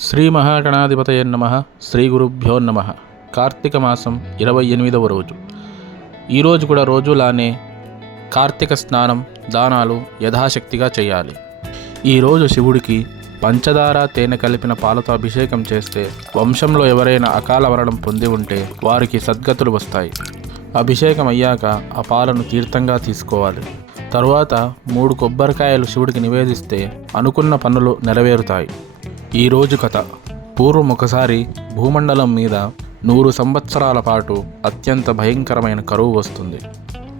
శ్రీ మహాగణాధిపతయే నమః. శ్రీ గురుభ్యో నమః. కార్తీక మాసం 28వ రోజు. ఈరోజు కూడా రోజులానే కార్తీక స్నానం, దానాలు యథాశక్తిగా చేయాలి. ఈరోజు శివుడికి పంచదార, తేనె కలిపిన పాలతో అభిషేకం చేస్తే వంశంలో ఎవరైనా అకాల మరణం పొంది ఉంటే వారికి సద్గతులు వస్తాయి. అభిషేకం అయ్యాక ఆ పాలను తీర్థంగా తీసుకోవాలి. తరువాత 3 కొబ్బరికాయలు శివుడికి నివేదిస్తే అనుకున్న పనులు నెరవేరుతాయి. ఈరోజు కథ. పూర్వం ఒకసారి భూమండలం మీద 100 సంవత్సరాల పాటు అత్యంత భయంకరమైన కరువు వస్తుంది.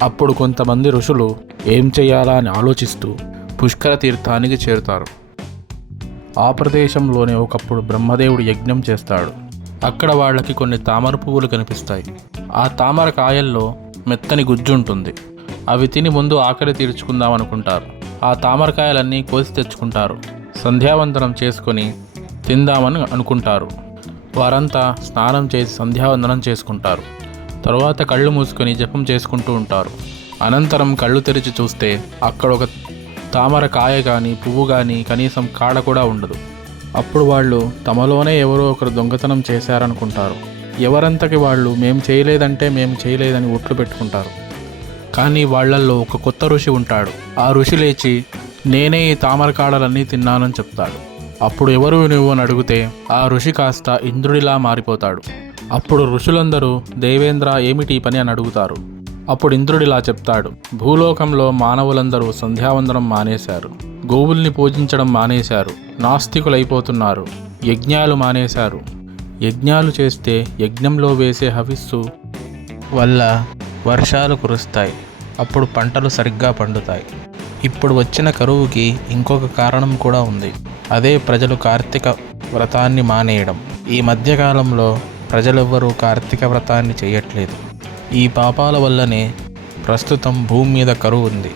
అప్పుడు కొంతమంది ఋషులు ఏం చేయాలా అని ఆలోచిస్తూ పుష్కర తీర్థానికి చేరుతారు. ఆ ప్రదేశంలోనే ఒకప్పుడు బ్రహ్మదేవుడు యజ్ఞం చేస్తాడు. అక్కడ వాళ్ళకి కొన్ని తామర పువ్వులు కనిపిస్తాయి. ఆ తామర కాయల్లో మెత్తని గుజ్జు ఉంటుంది. అవి తిని ముందు ఆకలి తీర్చుకుందాం అనుకుంటారు. ఆ తామరకాయలన్నీ కోసి తెచ్చుకుంటారు. సంధ్యావందనం చేసుకొని తిందామని అనుకుంటారు. వారంతా స్నానం చేసి సంధ్యావందనం చేసుకుంటారు. తరువాత కళ్ళు మూసుకొని జపం చేసుకుంటూ ఉంటారు. అనంతరం కళ్ళు తెరిచి చూస్తే అక్కడ ఒక తామర కాయ కానీ పువ్వు కానీ కనీసం కాడ కూడా ఉండదు. అప్పుడు వాళ్ళు తమలోనే ఎవరో ఒకరు దొంగతనం చేశారనుకుంటారు. ఎవరంతకి వాళ్ళు మేము చేయలేదని ఒట్లు పెట్టుకుంటారు. కానీ వాళ్లల్లో ఒక కొత్త ఋషి ఉంటాడు. ఆ ఋషి లేచి నేనే ఈ తామర కాడలన్నీ తిన్నానని చెప్తాడు. అప్పుడు ఎవరు నువ్వు అని అడిగితే ఆ ఋషి కాస్త ఇంద్రుడిలా మారిపోతాడు. అప్పుడు ఋషులందరూ దేవేంద్ర ఏమిటి ఈ పని అని అడుగుతారు. అప్పుడు ఇంద్రుడిలా చెప్తాడు, భూలోకంలో మానవులందరూ సంధ్యావందనం మానేశారు, గోవుల్ని పూజించడం మానేశారు, నాస్తికులైపోతున్నారు, యజ్ఞాలు మానేశారు. యజ్ఞాలు చేస్తే యజ్ఞంలో వేసే హవిస్సు వల్ల వర్షాలు కురుస్తాయి. అప్పుడు పంటలు సరిగ్గా పండుతాయి. ఇప్పుడు వచ్చిన కరువుకి ఇంకొక కారణం కూడా ఉంది. అదే ప్రజలు కార్తీక వ్రతాన్ని మానేయడం. ఈ మధ్యకాలంలో ప్రజలెవ్వరూ కార్తీక వ్రతాన్ని చేయట్లేదు. ఈ పాపాల వల్లనే ప్రస్తుతం భూమి మీద కరువు ఉంది.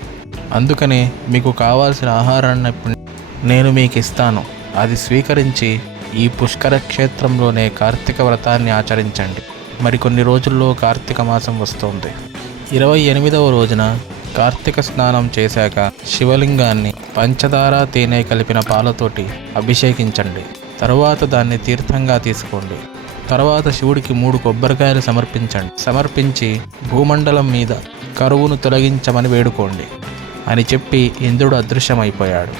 అందుకనే మీకు కావాల్సిన ఆహారాన్ని నేను మీకు ఇస్తాను. అది స్వీకరించి ఈ పుష్కర క్షేత్రంలోనే కార్తీక వ్రతాన్ని ఆచరించండి. మరికొన్ని రోజుల్లో కార్తీక మాసం వస్తోంది. 28వ రోజున కార్తీక స్నానం చేశాక శివలింగాన్ని పంచదార, తేనె కలిపిన పాలతోటి అభిషేకించండి. తరువాత దాన్ని తీర్థంగా తీసుకోండి. తర్వాత శివుడికి 3 కొబ్బరికాయలు సమర్పించి భూమండలం మీద కరువును తొలగించమని వేడుకోండి అని చెప్పి ఇంద్రుడు అదృశ్యమైపోయాడు.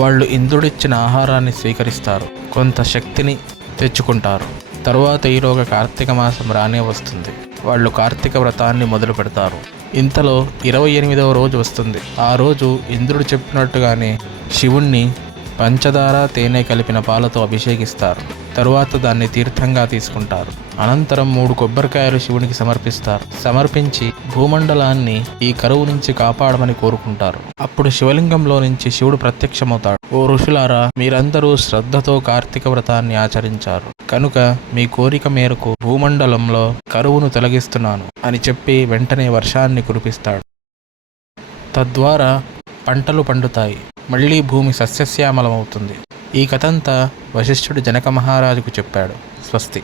వాళ్ళు ఇంద్రుడిచ్చిన ఆహారాన్ని స్వీకరిస్తారు. కొంత శక్తిని తెచ్చుకుంటారు. తరువాత ఈలోగా కార్తీక మాసం రానే వస్తుంది. వాళ్ళు కార్తీక వ్రతాన్ని మొదలు పెడతారు. ఇంతలో 28వ రోజు వస్తుంది. ఆ రోజు ఇంద్రుడు చెప్పినట్టుగానే శివుణ్ణి పంచదార, తేనె కలిపిన పాలతో అభిషేకిస్తారు. తరువాత దాన్ని తీర్థంగా తీసుకుంటారు. అనంతరం 3 కొబ్బరికాయలు శివునికి సమర్పించి భూమండలాన్ని ఈ కరువు నుంచి కాపాడమని కోరుకుంటారు. అప్పుడు శివలింగంలో నుంచి శివుడు ప్రత్యక్షమవుతాడు. ఓ ఋషులారా, మీరందరూ శ్రద్ధతో కార్తీక వ్రతాన్ని ఆచరించారు కనుక మీ కోరిక మేరకు భూమండలంలో కరువును తొలగిస్తున్నాను అని చెప్పి వెంటనే వర్షాన్ని కురిపిస్తాడు. తద్వారా పంటలు పండుతాయి. మళ్ళీ భూమి సస్యశ్యామలమవుతుంది. ఈ కథంతా వశిష్ఠుడు జనక మహారాజుకు చెప్పాడు. స్వస్తి.